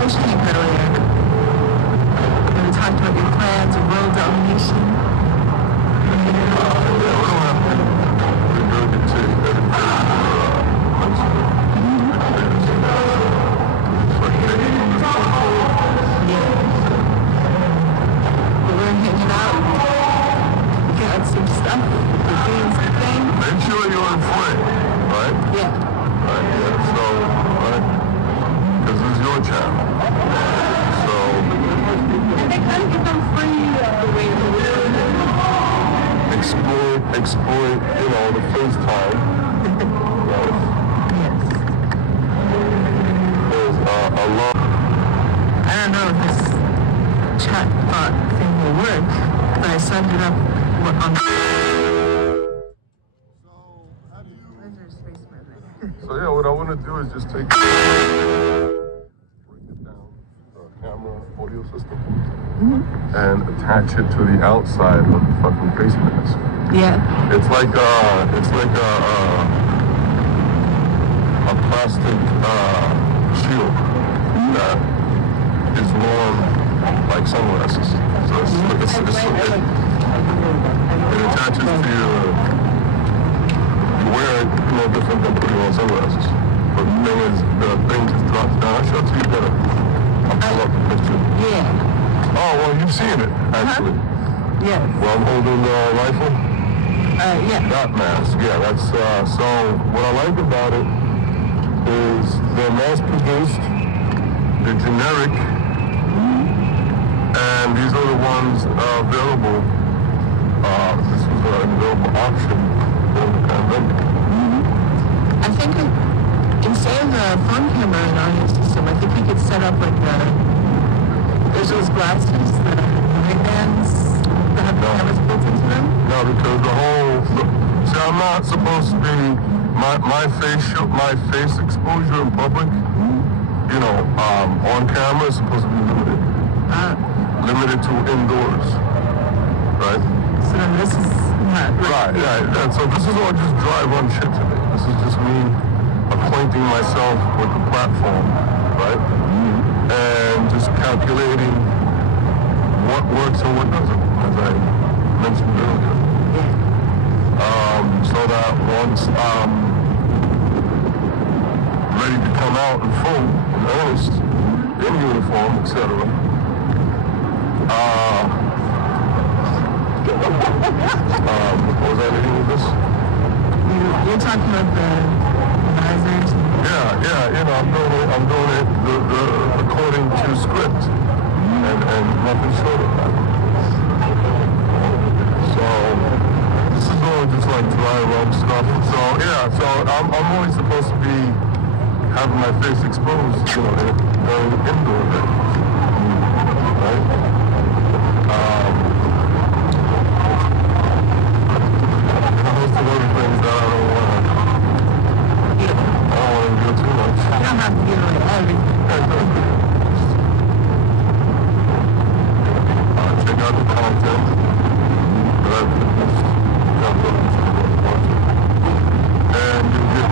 fish tank earlier. And we talked about your plans of world domination. Exploit, you know, the FaceTime. Right? Yes. There's a lot. I don't know if this chatbot thing will work, but I signed it up on. So yeah, what I want to do is just take break it down, the camera audio system, and attach it to the outside of the fucking face mask. Yeah. It's like a plastic shield that is worn like sunglasses. So it attaches to your. You wear it no different than putting on sunglasses. But the thing just drops down. I'll show it to you better. I'll pull up the picture. Yeah. Oh well, you've seen it actually. Yes. Well, I'm holding the rifle. Yeah. That mask, yeah, that's, so what I like about it is they're mass-produced, they're generic, and these are the ones available. This was an available option during the pandemic. I think instead of the phone camera in our system, I think you could set up like there's those glasses, the Ray-Bans that have cameras built into them. No, because see, I'm not supposed to be, my face exposure in public, you know, on camera is supposed to be limited. Limited to indoors, right? So then this is not right. Yeah, and so this is all just dry run shit to me. This is just me acquainting myself with the platform, right? And just calculating what works and what doesn't, as I mentioned earlier. So that once I'm ready to come out in full, in earnest, in uniform, etc. What was I leading with this? You're talking about the visors? Yeah, you know, I'm doing it according to script, and nothing short of that. So this is all just like dry rub stuff. So yeah, so I'm only supposed to be having my face exposed, you know, during indoor events, right? Most of other things that I don't want to do too much. You don't have to give away everything. Check out the content. And you get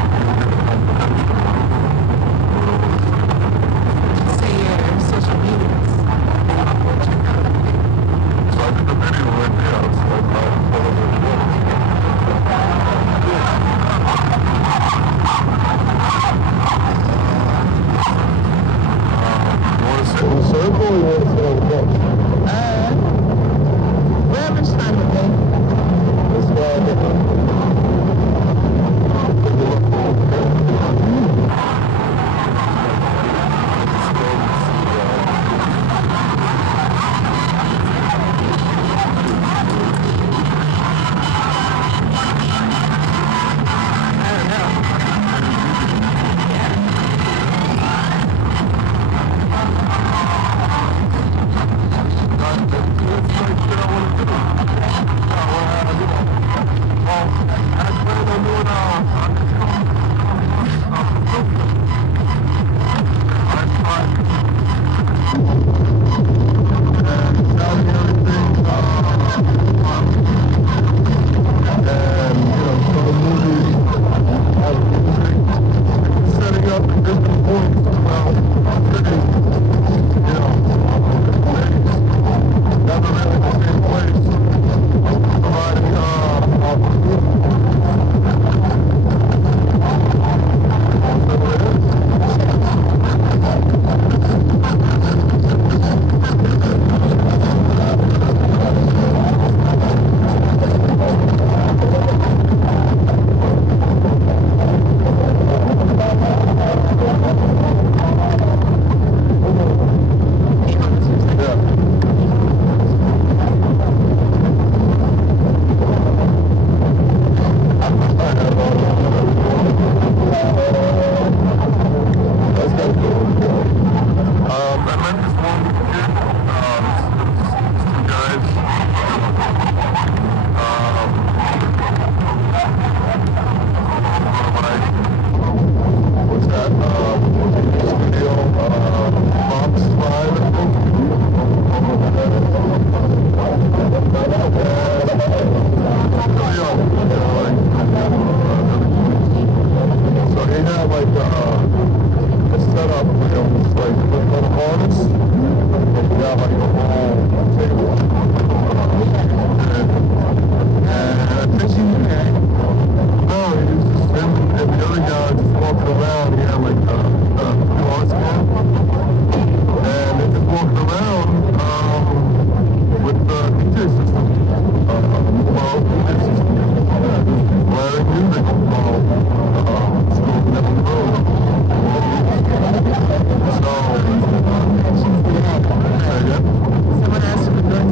Say your social medias. So I did the video right there. I was like, like a setup where it was like with a harness, and you got like a whole table. And I think no, he was just him and the other guy just walking around. He had like a car scan, and they just walking around with the DJ system, well, DJ system, blaring music, scrolling down the road. So, Someone asked him to go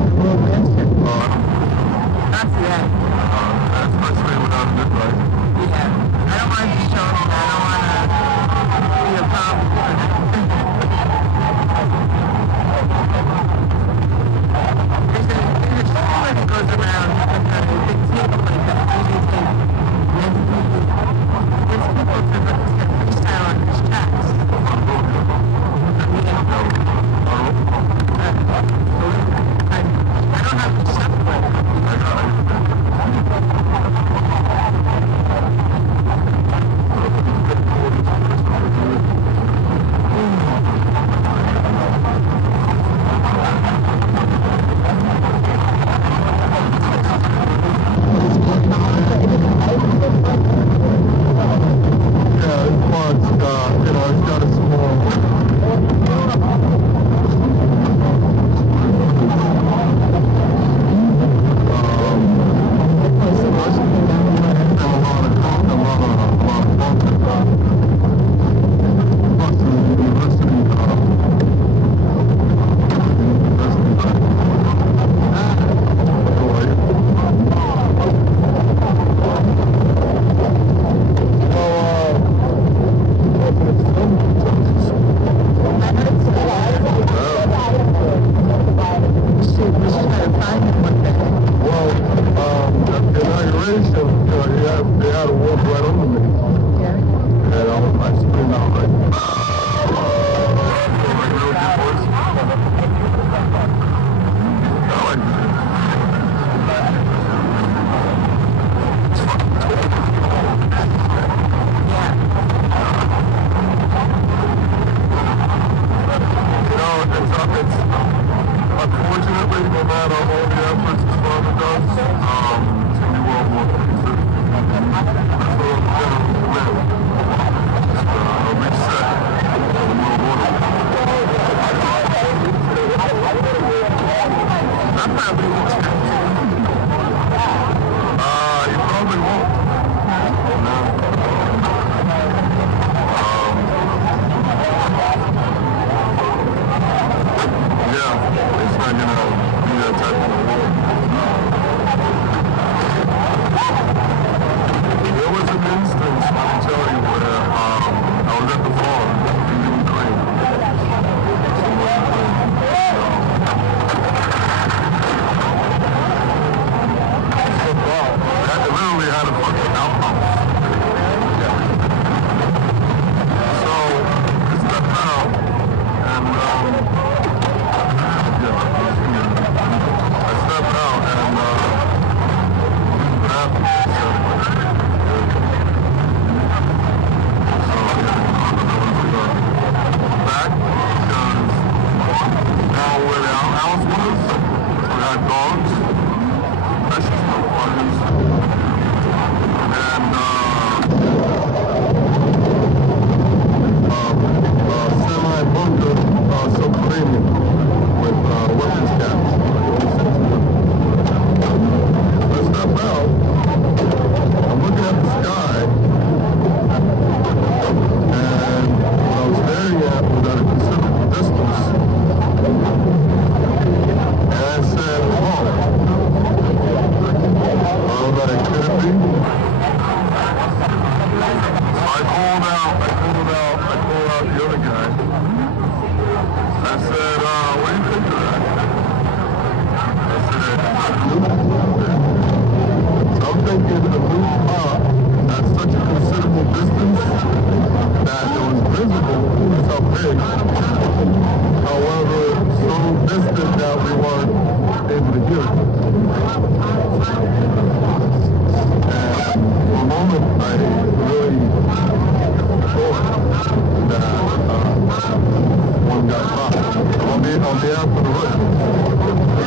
on behalf of the residents.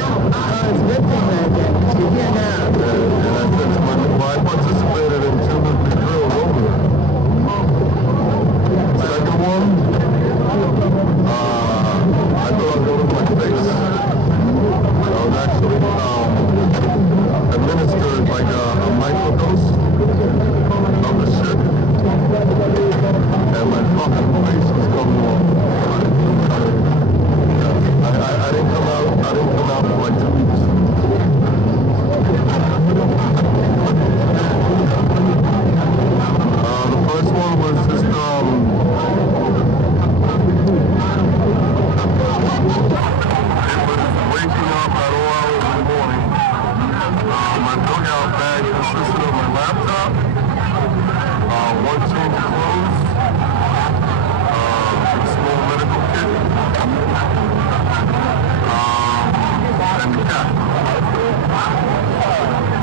Oh, it's a good thing that you're here now. And I said to I participated in two nuclear drills over there. Second one, I thought I was going to lose my face. I was actually administered like a microdose of the shit. And my fucking face was coming off. I didn't come out for like 2 weeks. The first one was just it was waking up at all hours in the morning. My dugout bag consisted of my laptop, one change of clothes, a small medical kit, and the cat.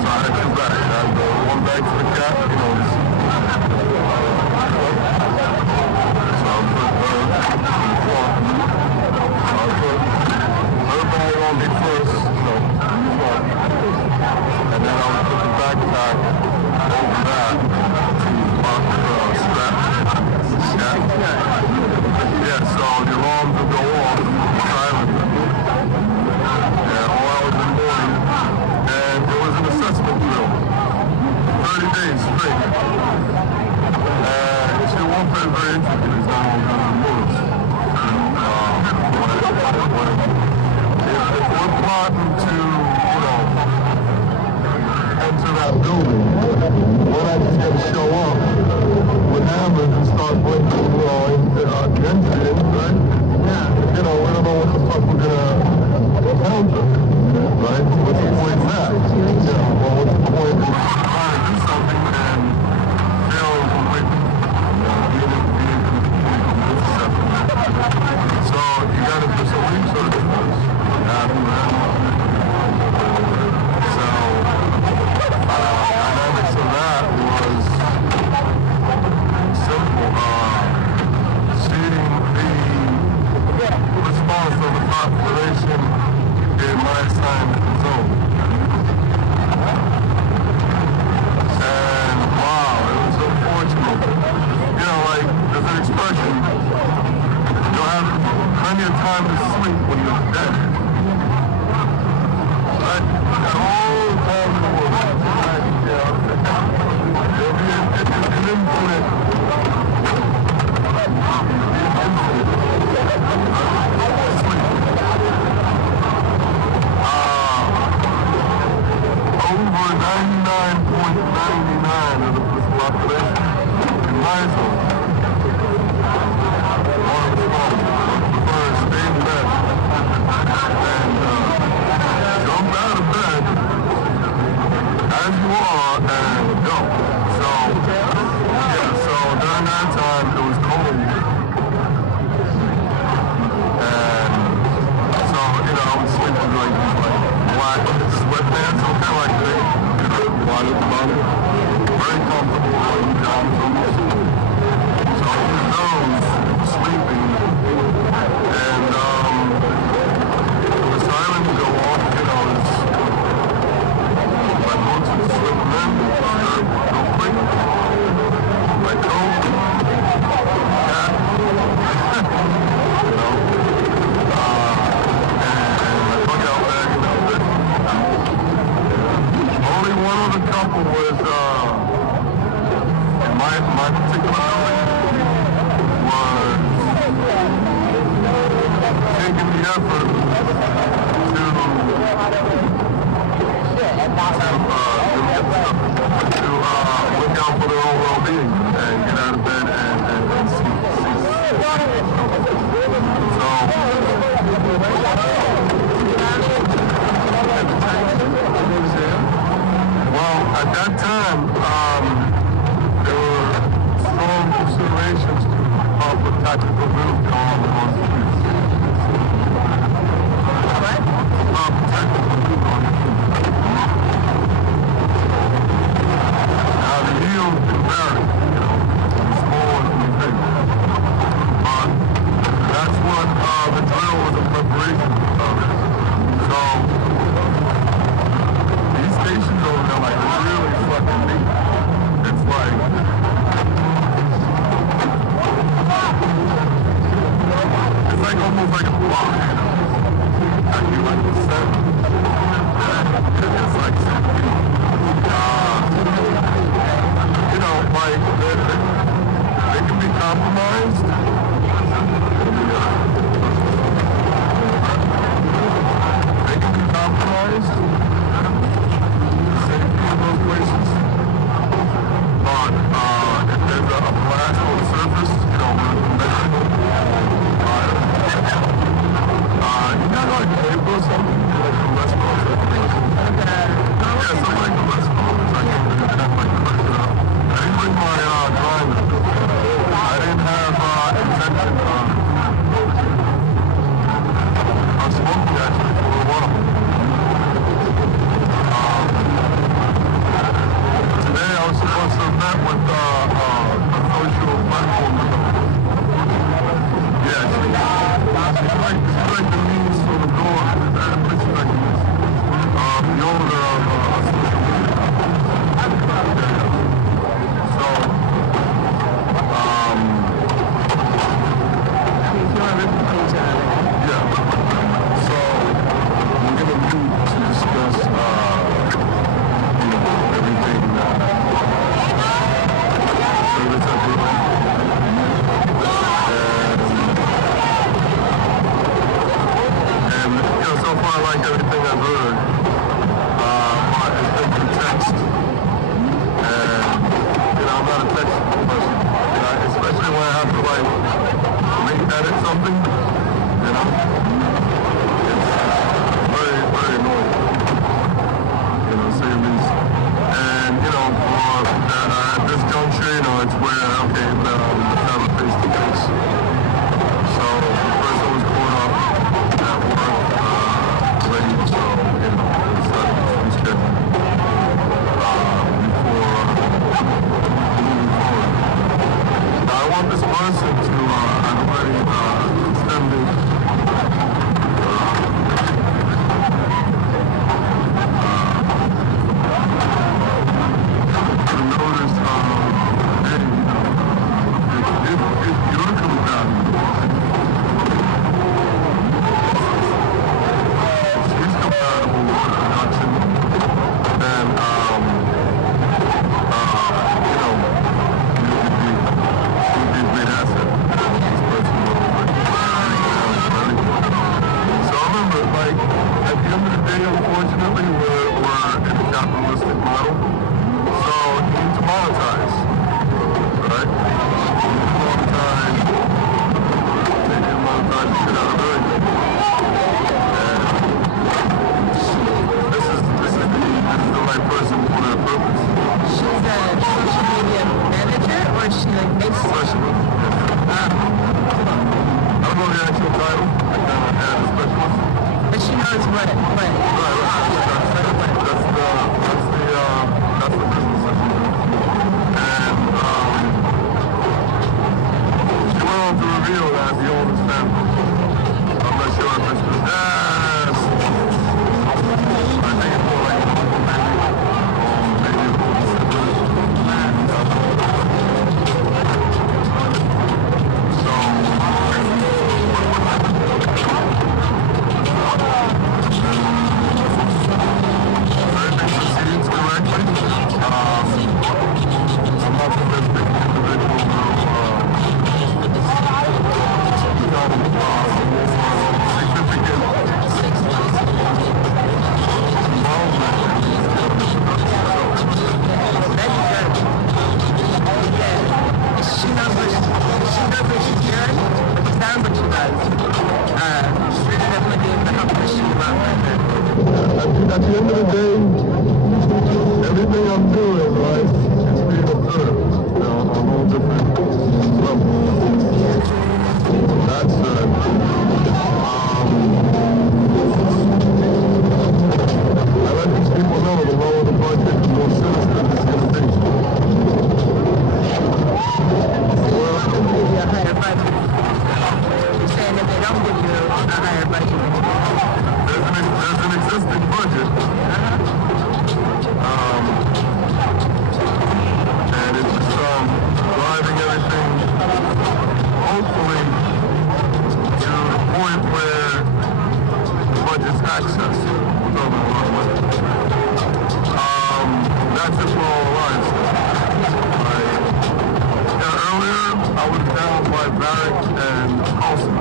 So I had 2 bags. I had the one bag for the cat, so I put her in the front. I put her bag on me first, and then I would put the backpack over that to lock the strap. Yeah, so the alarms would go off silently. Yeah, all hours in the morning. And it was an assessment drill. 30 days straight. And she won't be very interested in how I'm going to move. If we're plotting to, enter that building, when I just got to show up with hammers and start breaking, the engine, right? Yeah. We don't know what the fuck we're gonna encounter, right? What's the point of that? Well, what's the point of trying to do something and fail completely? So you gotta do some research first. So dynamics of that was simple. Seeing the response of the population in my assignment zone. And wow, it was unfortunate. There's an expression, you'll have plenty of time to sleep when you're dead. Right? That whole time in the world, there'll be an infinite over 99.99 of the population in my zone. One prefers stay in bed and jump out of bed as you are and go. So during that time it was cold. And so, I would sleep with like black sweatpants, okay, like they wide at the bottom. Very comfortable, like down boots. So with those, sleeping, and the siren would go off, my boots would slip in, real quick. My coat, cat, only one other couple was, my particular building was taking the effort to look out for their own well-being and get out of bed and see. Well, at that time, there were strong considerations to put tactical drills on the streets. Tactical drills on the streets. Now, the yield can vary, from small and big. But that's what the drill was a preparation almost like a block. Like you like the set. It's like you know, like they can be compromised. They can be compromised. Safety in those places. But if there's a blast on the surface, you know, conventional, you got like paper or something, like the restaurant. Yeah, something like the restaurant. I can't really have like crush it up. I didn't bring my grinder. I didn't have intention of smoking actually for a while. Today I was supposed to meet with a social platform. Yeah, she's like the means for the door. It's like the owner of social media. So, yeah. So, we're going to meet to discuss, everything, service at the and, you know, so far I like everything I've heard. But it's been through text. And, you know, I'm not a text person. You know, especially when I have to, like, edit something, you know? It's very, very annoying. You know, so it means, and, you know, at this juncture, you know, it's where, okay, let's have a face-to-face. So, the person was caught up at work, late, so, you know, decided to reschedule, before, moving forward. Now, I want this person to, I've already, extended, the notice of, hey, if you're compatible, she's compatible with the production, then, you know, you'd be a great asset. This person will, so I remember, like, at the end of the day, unfortunately, we're in a capitalistic model. So you need to monetize, right? You need to monetize, they need to monetize the shit out of everything. And this is the right person for that purpose. She's a social media manager, or she like makes Specialist. I don't know the actual title. I kind of had a specialist. but she knows what. Right. That's the business that she does. And she went on to reveal that the owner's family. I'm not sure if it's just yes. I think it's more like an uncle, maybe a full sibling. So everything proceeds correctly. I'm optimistic the individual will become significant by Barrett and Colson.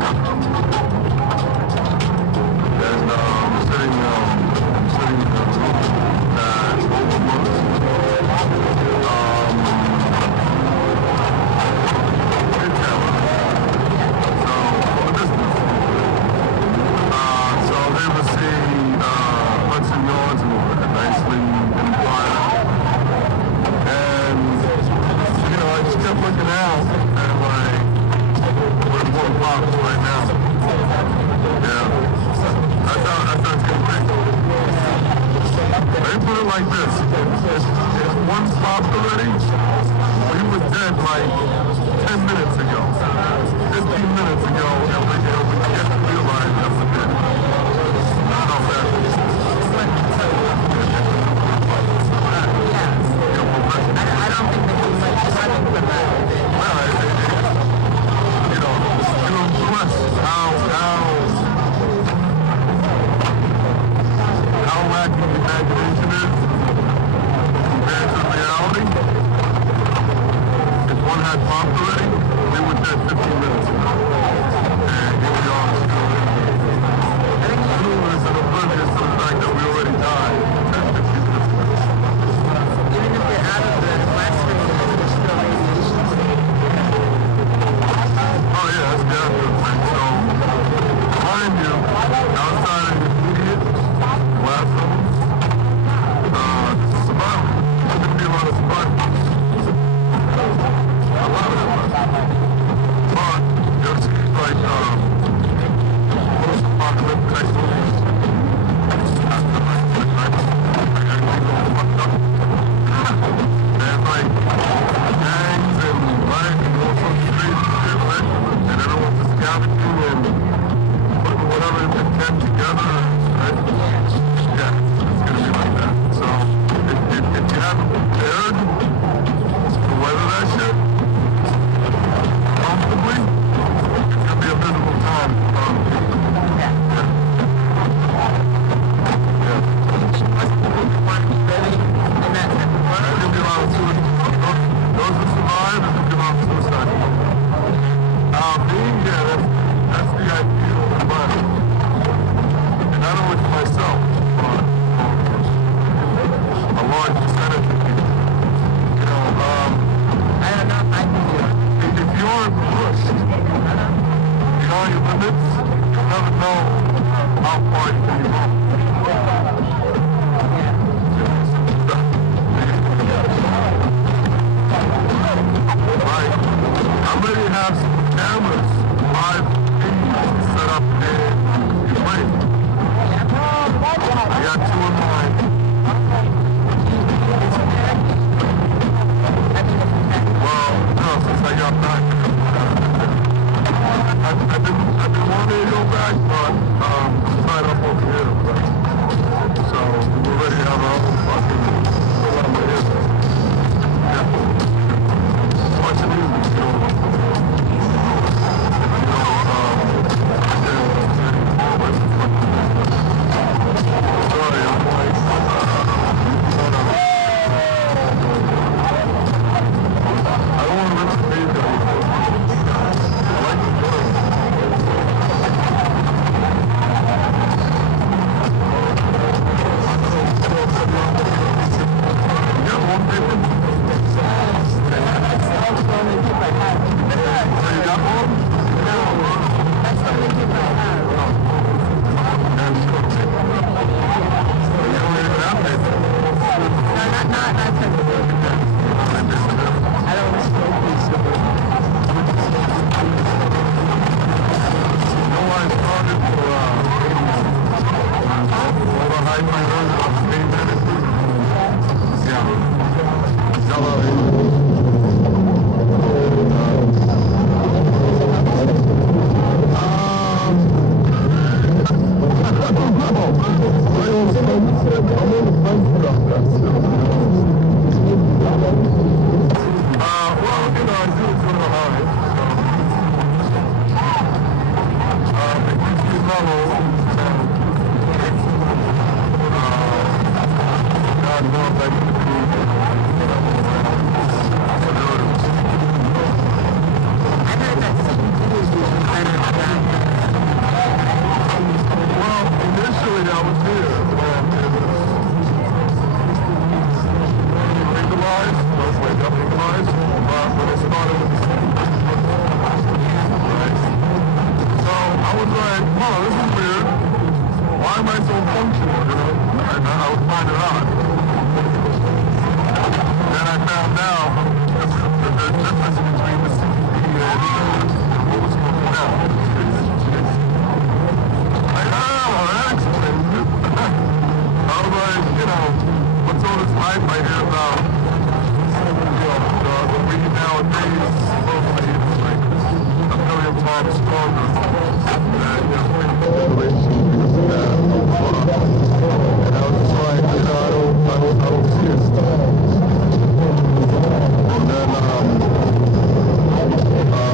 And sitting in a room that overlooks Midtown. So, from a distance. So they were seeing Hudson Yards over there, nicely in quiet. And, you know, I just kept looking out and like, we're more pops right now. Yeah. I thought it's gonna take. They put it like this. If one popped already, we were dead like 10 minutes ago. 15 minutes ago, and we didn't realize that we're dead. How bad it is. I don't think that he's like running from that. You know, you're impressed how lacking the imagination is compared to reality. If one had popped already, we were dead 15 minutes ago. And here we are still living. Clueless and oblivious to the fact that we already died 10, 15 minutes ago. Even if you're out of the classroom, there's still radiation. Oh yeah, that's the other thing. So, mind you, outside of the immediate last level, survival. There's going to be a lot of survival. A lot of them. But, it seems like post-apocalyptic type movies. There's like gangs and life and all sorts of crazy shit, right? And everyone's just scavenging and putting whatever they can together, right? Yeah, it's gonna be like that. So if you haven't prepared to weather that shit comfortably, it's gonna be a miserable time for a lot of people. Yeah. In that type of work. There's gonna be a lot of suicide. Those who survive, there's gonna be a lot of suicide. Being here, that's the ideal environment. And not only for myself, but a large percentage of people. You know, I don't know if I can do it. if you aren't pushed beyond your limits, you'll never know how far you can go. Right. I'm ready to have some cameras, live feeds set up in Ukraine. I got 2 in mind. Well, no, since I got back, I've been wanting to go back, but tied up over here. So we're ready to have our own fucking over here. Yeah. Watch the music, you know. got stronger. And, you know, relations that and I was just like, you know, I don't see it. And then,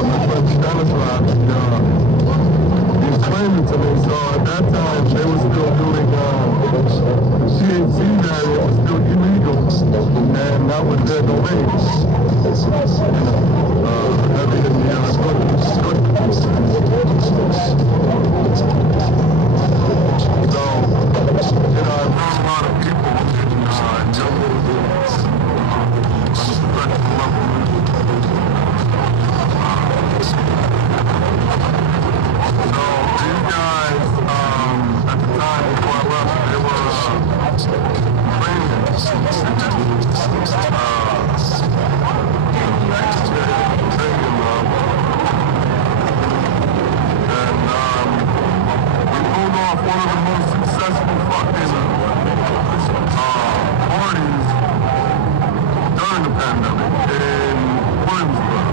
my friend Stanislav, he explained it to me. So at that time, they were still doing, THC variant was still illegal. And that was their domain. Heavy in the, So, you know, I've known a lot of people in jungle So these guys, at the time before I left, they were training we pulled off one of the most successful fucking parties during the pandemic in Williamsburg.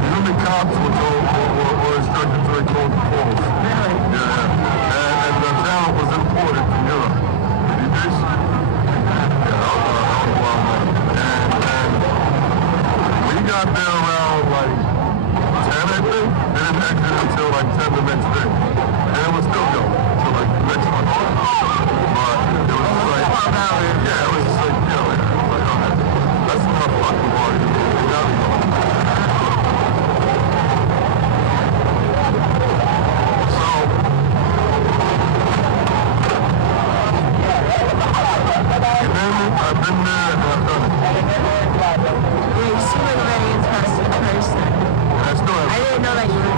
You know the cops were instructed to record the calls. Really? Yeah. And the talent was imported from Europe. You did? Yeah, that was a wild man. And we got there around like 10, I think. They didn't exit until like 10 the next day. And it was still going until like the next month. But it was just like, yeah, it was just like, you know, it was like, okay, that's not a fucking party. You gotta be going. So, I've been there and I've done it. Yeah, you seem like a very interesting person. And I still have. I didn't know that you were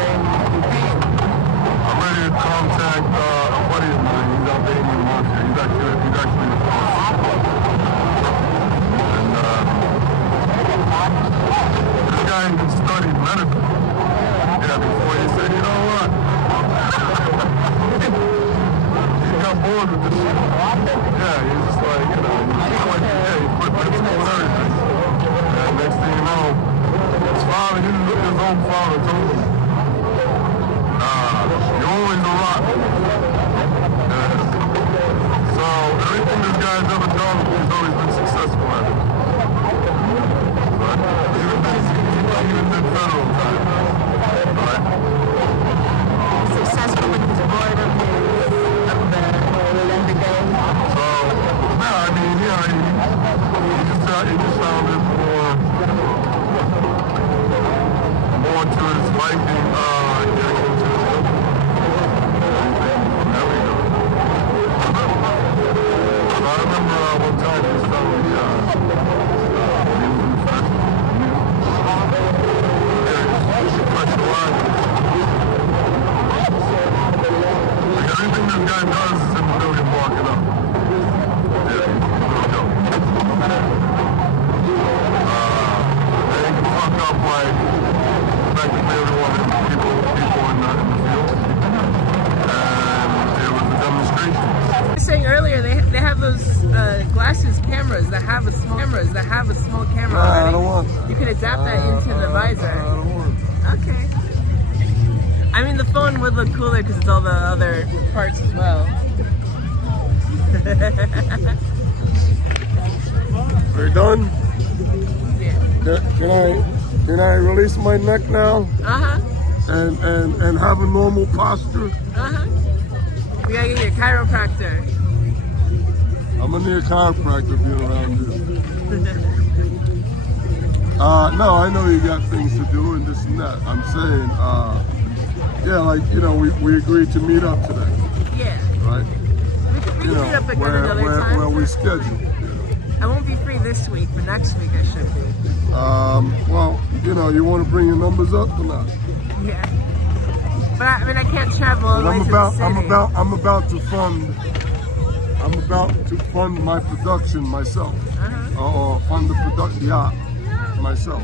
in Ukraine. I'm ready to contact a buddy of mine. He's out there in New Hampshire. He's actually the boss. And this guy even studied medical. Yeah, before he said, you know what? He got bored with this shit. Yeah, he's just like, you know, he quit med school and everything. And next thing you know, his father, his own father told him, you're always a rock. So everything this guy's ever done, he's always been successful at it. But even did federal time. Right? Successful with his board of the everyday. So, yeah, I mean, yeah, he just sounded more to his liking, getting into his company. There we go. So I remember one time he was telling me, he was in the festival. Yeah, he specialized. Like everything this guy does is in the building walking up. Yeah, he's really dope. They can fuck up like practically everyone in people in the field. And it was a demonstration. You were saying earlier they have those glasses cameras that have a small camera. Nah, already. I don't want that. You can adapt that into the visor. I don't want that. Okay. I mean, the phone would look cooler because it's all the other parts as well. We're done? Yeah. Can I release my neck now Uh-huh. and have a normal posture? Uh-huh. We gotta get your chiropractor. I'm gonna need a chiropractor being around here. No, I know you got things to do and this and that. I'm saying, yeah, like, you know, we agreed to meet up today, Yeah. right? We can meet up again another time. Where we scheduled. I won't be free this week, but next week I should be. Well, you know, you want to bring your numbers up or not? Yeah. But I mean, I can't travel all the way to the city. I'm about to fund my production myself, or fund the production myself.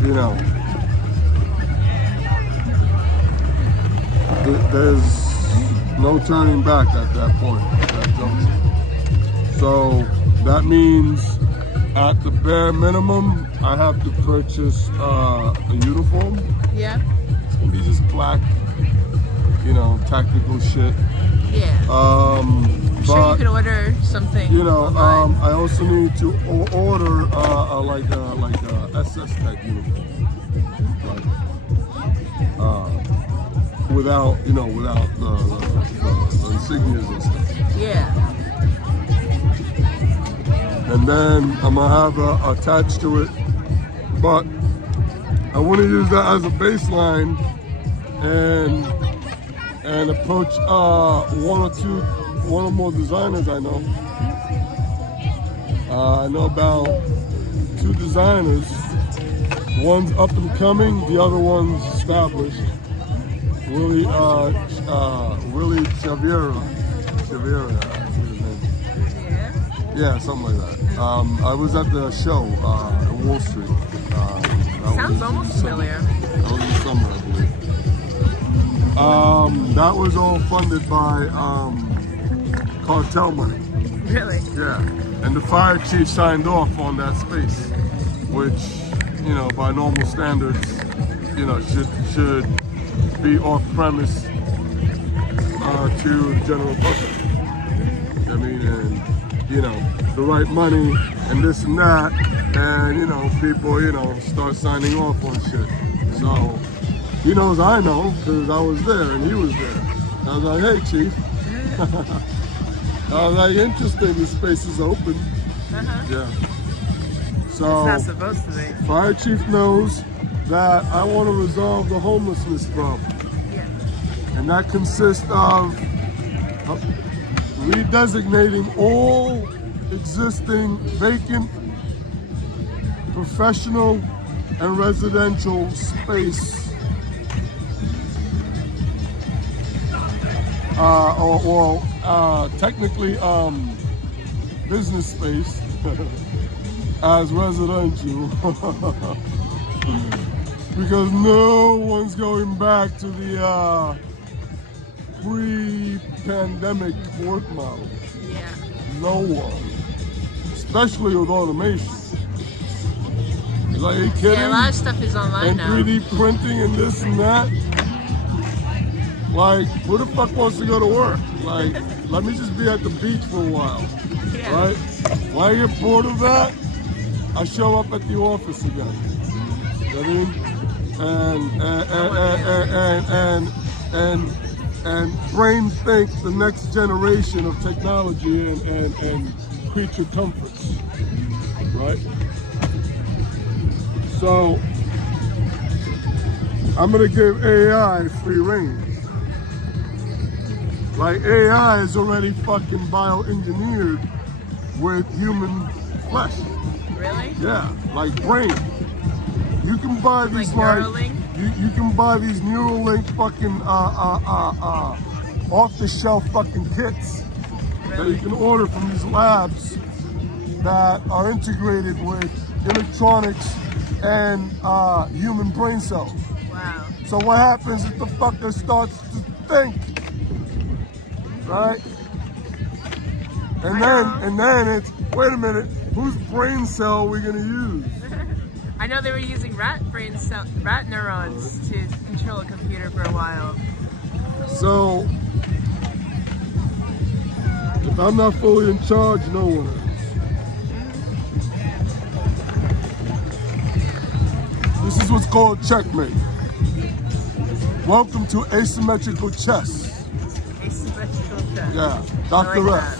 You know, there's no turning back at that point, at that junction. So that means At the bare minimum, I have to purchase a uniform. Yeah. It's gonna be just black, you know, tactical shit. Yeah. But Sure, you can order something. you know, online. I also need to order like a SS type uniform, like, without the insignias and stuff. Yeah. And then I'm gonna have attached to it, but I want to use that as a baseline and approach one or more designers I know. I know about 2 designers. One's up and coming, the other one's established. Willie Chaviera. Yeah, something like that. I was at the show in Wall Street. Sounds almost familiar. That was in the summer, I believe. That was all funded by cartel money. Really? Yeah, and the fire chief signed off on that space, which, you know, by normal standards, you know, should be off premise to the general public. I mean, and you know, the right money and this and that, and you know, people, you know, start signing off on shit. So he knows I know because I was there and he was there. I was like, hey, chief. I was like, interesting, the space is open. Yeah. So It's not supposed to be. fire chief knows that I want to resolve the homelessness problem. Yeah. And that consists of redesignating all existing vacant professional and residential space or technically business space as residential because no one's going back to the pre-pandemic work model. Yeah. No one, especially with automation. Like, are you kidding? Yeah, a lot of stuff is online And now. 3D printing and this and that. Like, who the fuck wants to go to work? Like, let me just be at the beach for a while, Yeah. right? When I get bored of that, I show up at the office again. You know what I mean? And brain think the next generation of technology and creature comforts, right? So I'm gonna give AI free reign. Like, AI is already fucking bioengineered with human flesh. Really? Yeah, like brain. You can buy these Neuralink? you can buy these Neuralink fucking off the shelf fucking kits that you can order from these labs that are integrated with electronics and human brain cells. Wow. So what happens if the fucker starts to think, right? And then it's, wait a minute, whose brain cell are we gonna use? I know they were using rat neurons to control a computer for a while. So if I'm not fully in charge, no one is. This is what's called checkmate. Welcome to asymmetrical chess. Asymmetrical chess. Yeah, I Dr. like F. that.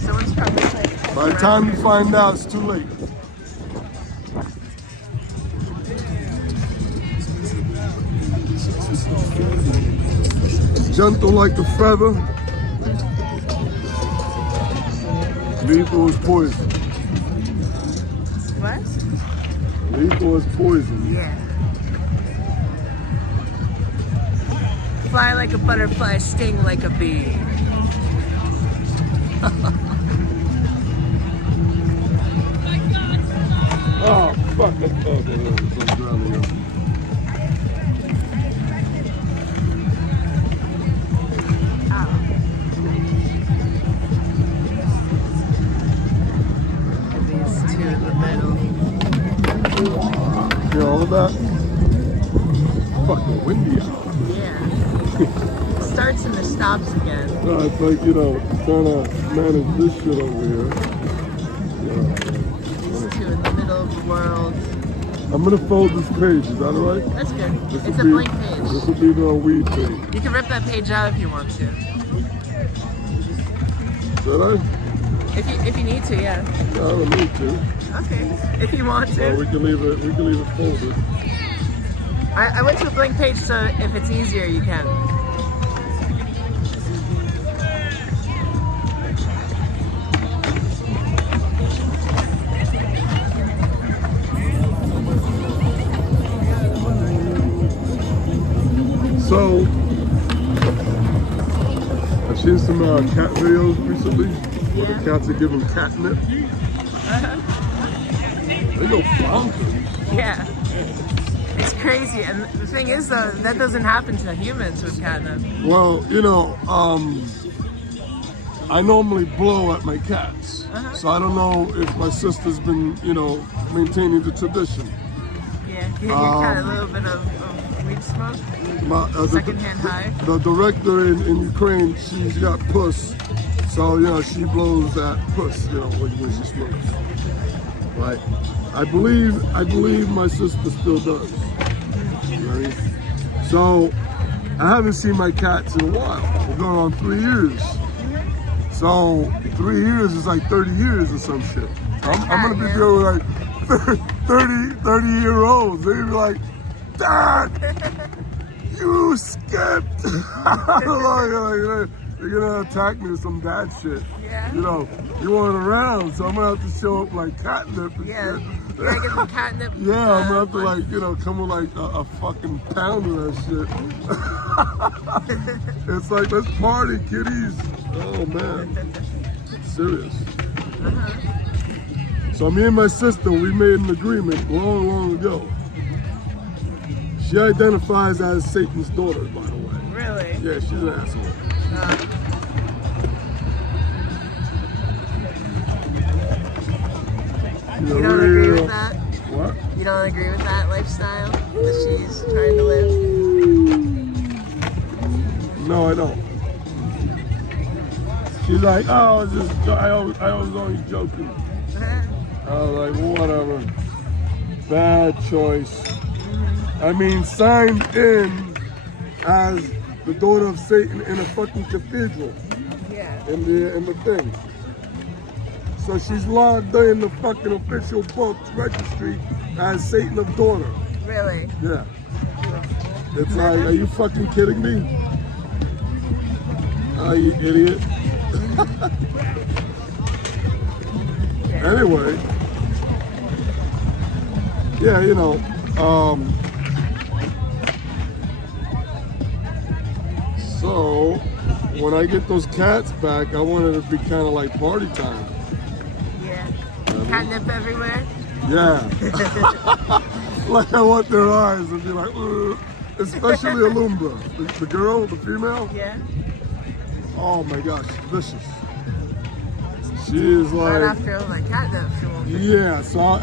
Someone's probably like. By the time you find out, it's too late. Gentle like a feather, lethal as poison. What? Lethal as poison. Yeah. Fly like a butterfly, sting like a bee. Oh, fuck. I'm drowning out. that? Fucking windy out. Yeah. It starts and it stops again. It's like, trying to manage this shit over here. These two in the middle of the world. I'm gonna fold this page, is that alright? That's good. It's a blank page. This will be the weed page. You can rip that page out if you want to. Should I? If you need to, yeah. No, I don't need to. Okay. If you want to. Well, we can leave it folded. I went to a blank page, so if it's easier, you can. So, I've seen some cat videos recently where the cats are giving catnip. They go bonkers. Yeah. It's crazy, and the thing is though, that doesn't happen to humans with catnip. Well, I normally blow at my cats, so I don't know if my sister's been, maintaining the tradition. Yeah, give your cat a little bit of weed smoke. Secondhand high. The director in Ukraine, she's got puss, so she blows at puss, when she smokes. Right? I believe my sister still does. Right? So I haven't seen my cats in a while. We're going on 3 years. So 3 years is like 30 years or some shit. I'm gonna be dealing with like 30-year-olds. They'd be like, Dad, you skipped. I don't know, you're gonna attack me with some bad shit. Yeah. You weren't around, so I'm gonna have to show up like catnip and yeah. shit. You gotta get some catnip. Yeah, I'm gonna have to come with like a fucking pound of that shit. It's like, let's party, kiddies. Oh man, it's serious. So me and my sister, we made an agreement long ago. She identifies as Satan's daughter, by the way. Really? Yeah, she's an asshole. You don't agree with that? What? You don't agree with that lifestyle that she's trying to live? No, I don't. She's like, oh, I was only joking. I was like, whatever. Bad choice. I mean, signed in as the daughter of Satan in a fucking cathedral. Yeah. In the thing. So she's logged in the fucking official books registry as Satan's daughter. Really? Yeah. It's like, are you fucking kidding me? Oh, you idiot. Anyway. Yeah, so when I get those cats back, I want it to be kind of like party time. Yeah. Catnip everywhere? Yeah. Like I want their eyes and be like, ugh. Especially Alumbra, the girl, the female. Yeah. Oh my gosh, vicious. She is like. Right after all that catnip, she won't be. Yeah. So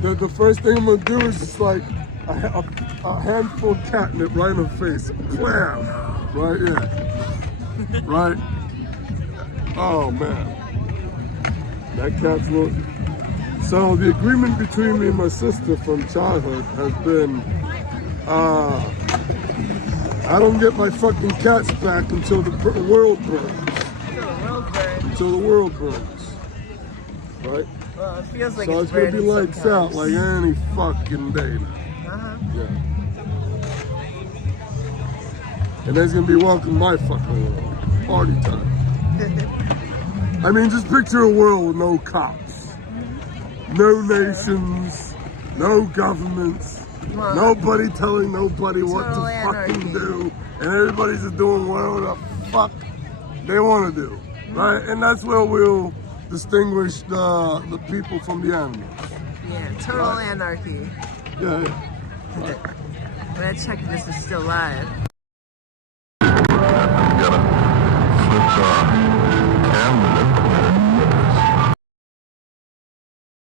the first thing I'm gonna do is just like a handful of catnip right in her face. Wham! Right, yeah. Right. Oh man. That cat's look. So the agreement between me and my sister from childhood has been, I don't get my fucking cats back until the world burns. Until the world burns. Until the world burns. Right? Well, it feels like So it's gonna be burning lights out sometimes. like any fucking day now. Yeah. And there's gonna be welcome my fucking world. Party time. I mean, just picture a world with no cops, no nations, no governments, Well, nobody telling nobody what to total fucking anarchy. do, and everybody's just doing whatever the fuck they want to do, right? And that's where we'll distinguish the people from the animals. Yeah, total anarchy. Yeah, yeah. I'm gonna check if this is still live.